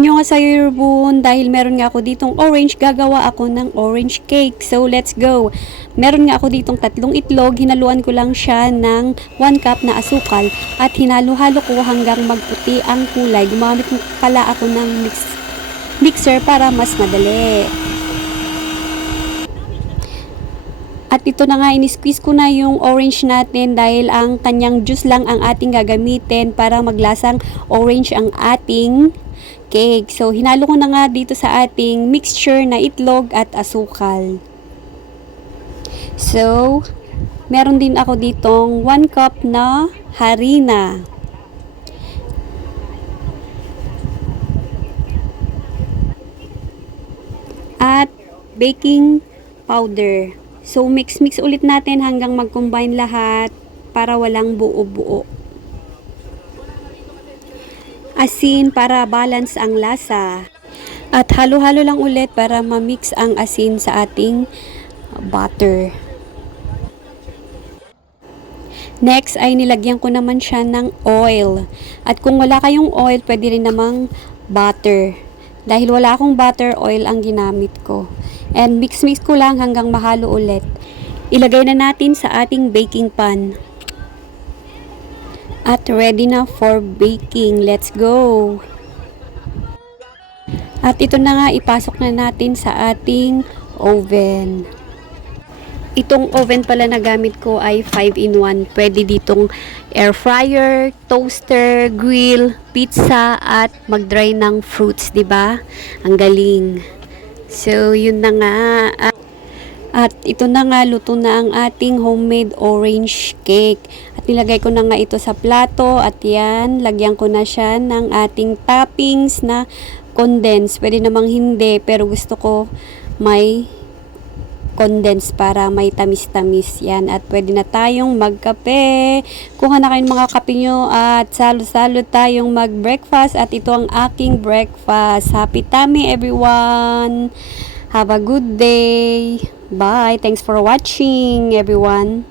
Annyeonghaseyo yobun, dahil meron nga ako ditong orange, gagawa ako ng orange cake. So, let's go. Meron nga ako ditong 3 itlog, hinaluan ko lang siya ng 1 cup na asukal at hinalo-halo ko hanggang magputi ang kulay. Gumamit pala ako ng mixer para mas madali. At ito na nga, in-squeeze ko na yung orange natin dahil ang kanyang juice lang ang ating gagamitin para maglasang orange ang ating cake. So, hinalo ko na nga dito sa ating mixture na itlog at asukal. So, meron din ako ditong 1 cup na harina. At baking powder. So, mix ulit natin hanggang mag-combine lahat para walang buo-buo. Asin para balance ang lasa. At halo-halo lang ulit para ma-mix ang asin sa ating butter. Next ay nilagyan ko naman siya ng oil. At kung wala kayong oil, pwede rin namang butter. Dahil wala akong butter, oil ang ginamit ko. And mix ko lang hanggang mahalo ulit. Ilagay na natin sa ating baking pan. At ready na for baking. Let's go! At ito na nga, ipasok na natin sa ating oven. Itong oven pala na gamit ko ay 5-in-1. Pwede ditong air fryer, toaster, grill, pizza, at mag-dry ng fruits, 'di ba? Ang galing. So, yun na nga. At ito na nga, luto na ang ating homemade orange cake. At nilagay ko na nga ito sa plato. At yan, lagyan ko na siya ng ating toppings na condensed. Pwede namang hindi, pero gusto ko may condensed para may tamis-tamis. Yan, at pwede na tayong magkape. Kuha na kayong mga kape nyo at salo-salo tayong mag-breakfast. At ito ang aking breakfast. Happy tummy everyone! Have a good day! Bye! Thanks for watching everyone!